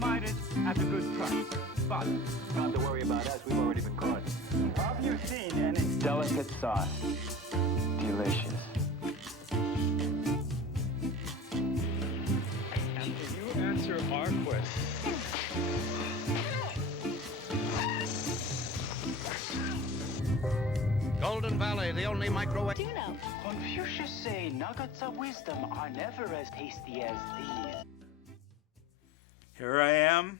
mine is at a good price. But not to worry about us, we've already been caught. have you seen any Delicate sauce. Delicious. And can you answer our question? Golden Valley, the only microwave. Do you know? Confucius say nuggets of wisdom are never as tasty as these. Here I am,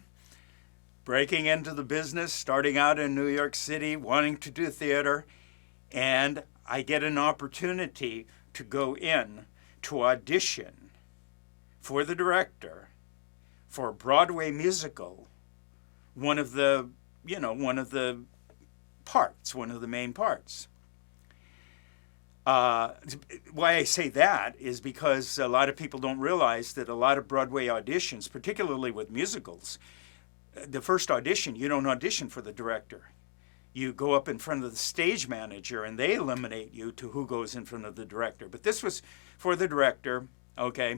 breaking into the business, starting out in New York City, wanting to do theater, and I get an opportunity to go in to audition for the director for a Broadway musical, one of the parts, one of the main parts. Why I say that is because a lot of people don't realize that a lot of Broadway auditions, particularly with musicals, the first audition, you don't audition for the director. You go up in front of the stage manager and they eliminate you to who goes in front of the director. But this was for the director, okay?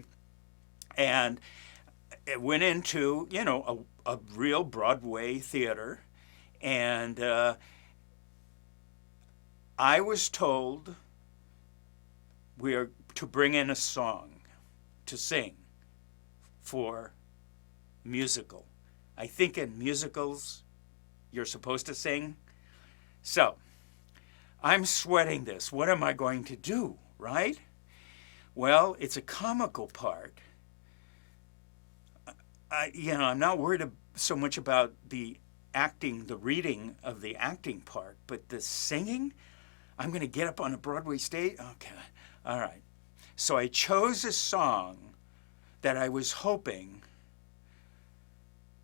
And it went into, a real Broadway theater. And I was told we are to bring in a song to sing for musical. I think in musicals, you're supposed to sing. So I'm sweating this. What am I going to do, right? Well, it's a comical part. I'm not worried so much about the acting, the reading of the acting part, but the singing, I'm going to get up on a Broadway stage? Okay, all right. So I chose a song that I was hoping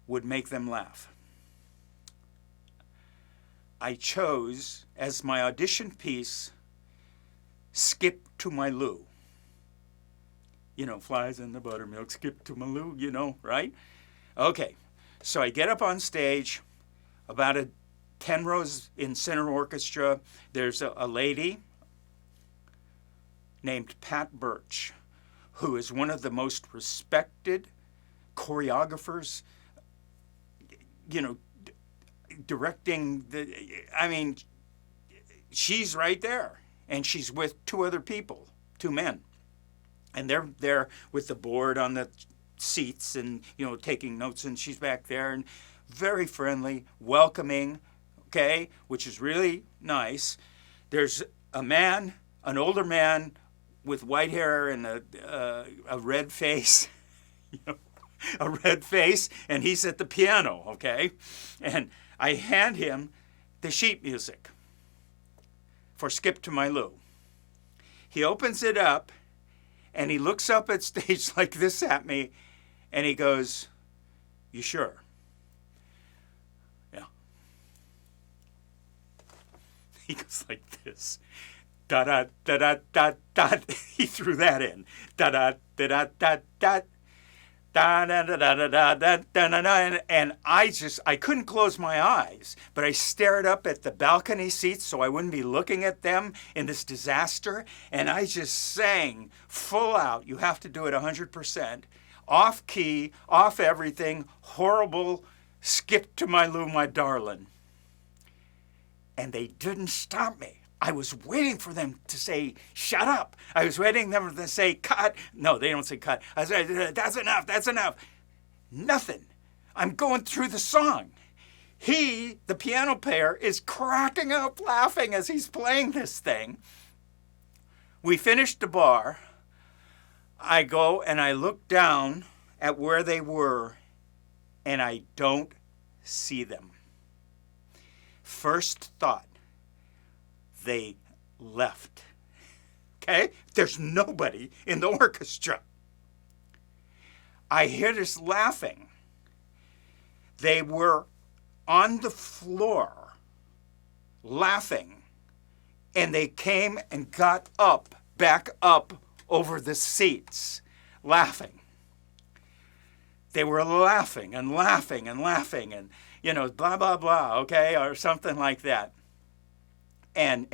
would make them laugh. I chose, as my audition piece, Skip to My Lou. Flies in the buttermilk, skip to my Lou, right? Okay, so I get up on stage, about 10 rows in center orchestra. There's a lady named Pat Birch, who is one of the most respected choreographers, directing she's right there. And she's with two other people, two men. And they're there with the board on the seats and, taking notes, and she's back there and very friendly, welcoming, okay, which is really nice. There's a man, an older man with white hair and a red face, a red face, and he's at the piano, okay? And I hand him the sheet music for Skip to My Lou. He opens it up, and he looks up at stage like this at me, and he goes, "You sure?" Yeah. He goes like this. Da da da da da da. He threw that in. Da da da da da da. Da da da da da da da da. And I couldn't close my eyes, but I stared up at the balcony seats so I wouldn't be looking at them in this disaster, and I just sang full out. You have to do it 100%, off key, off everything, horrible. Skip to my Lou, my darling. And they didn't stop me. I was waiting for them to say, shut up. I was waiting for them to say, cut. No, they don't say cut. I said, that's enough, that's enough. Nothing. I'm going through the song. He, the piano player, is cracking up laughing as he's playing this thing. We finished the bar. I go and I look down at where they were, and I don't see them. First thought, they left. Okay? There's nobody in the orchestra. I hear this laughing. They were on the floor laughing, and they came and got up, back up over the seats, laughing. They were laughing and laughing and laughing and, blah, blah, blah, okay, or something like that. And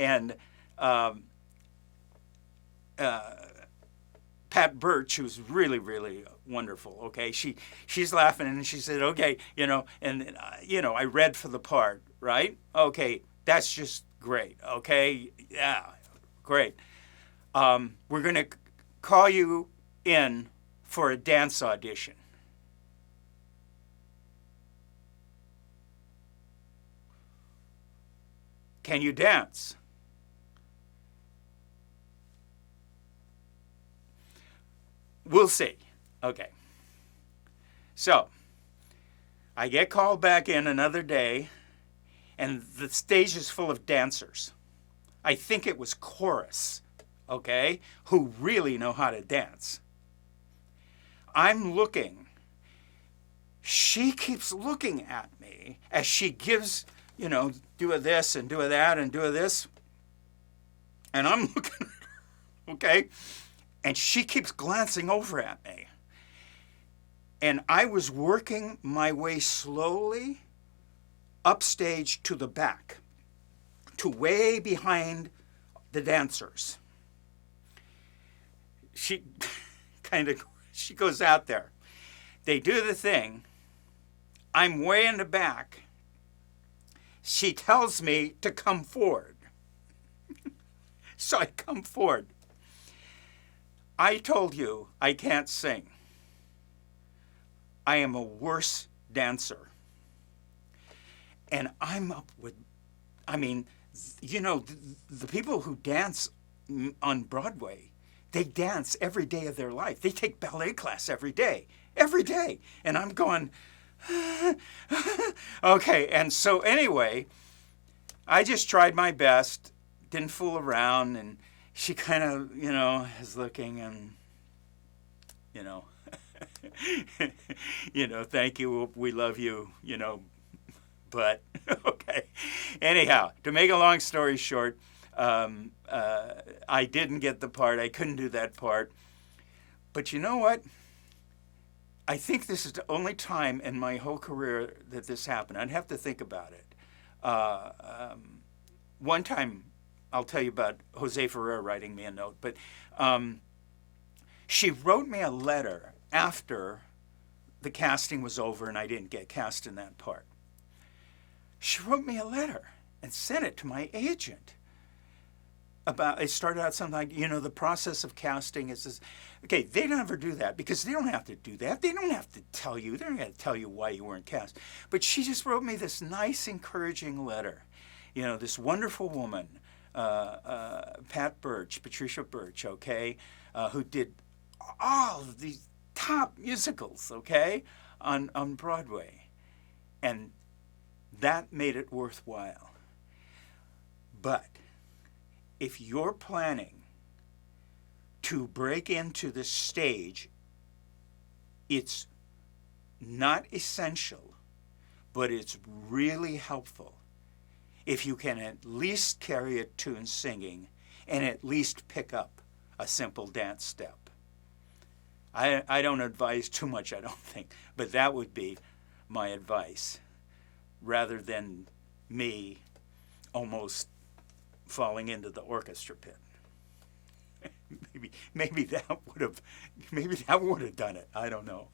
Pat Pat Birch, who's really, really wonderful. Okay, she's laughing and she said, okay, I read for the part, right? Okay, that's just great. Okay, yeah, great. We're gonna call you in for a dance audition. Can you dance? We'll see. Okay. So, I get called back in another day, and the stage is full of dancers. I think it was chorus, okay, who really know how to dance. I'm looking. She keeps looking at me as she gives, do a this and do a that and do a this. And I'm looking at her, okay? And she keeps glancing over at me. And I was working my way slowly upstage to the back, to way behind the dancers. She she goes out there. They do the thing. I'm way in the back. She tells me to come forward. So I come forward. I told you I can't sing. I am a worse dancer. And I'm up with, the people who dance on Broadway, they dance every day of their life. They take ballet class every day. And I'm going, okay. And so anyway, I just tried my best, didn't fool around, and she kind of, is looking and, thank you, we love you, but, okay. Anyhow, to make a long story short, I didn't get the part. I couldn't do that part. But you know what? I think this is the only time in my whole career that this happened. I'd have to think about it. One time, I'll tell you about Jose Ferrer writing me a note, but she wrote me a letter after the casting was over and I didn't get cast in that part. She wrote me a letter and sent it to my agent. It started out something like, the process of casting is this. Okay, they never do that because they don't have to do that. They don't have to tell you. They don't have to tell you why you weren't cast. But she just wrote me this nice, encouraging letter. This wonderful woman, Patricia Birch, okay, who did all of these top musicals, okay, on Broadway. And that made it worthwhile. But if you're planning to break into the stage, it's not essential, but it's really helpful if you can at least carry a tune singing and at least pick up a simple dance step. I don't advise too much, I don't think, but that would be my advice, rather than me almost falling into the orchestra pit. Maybe that would have done it. I don't know.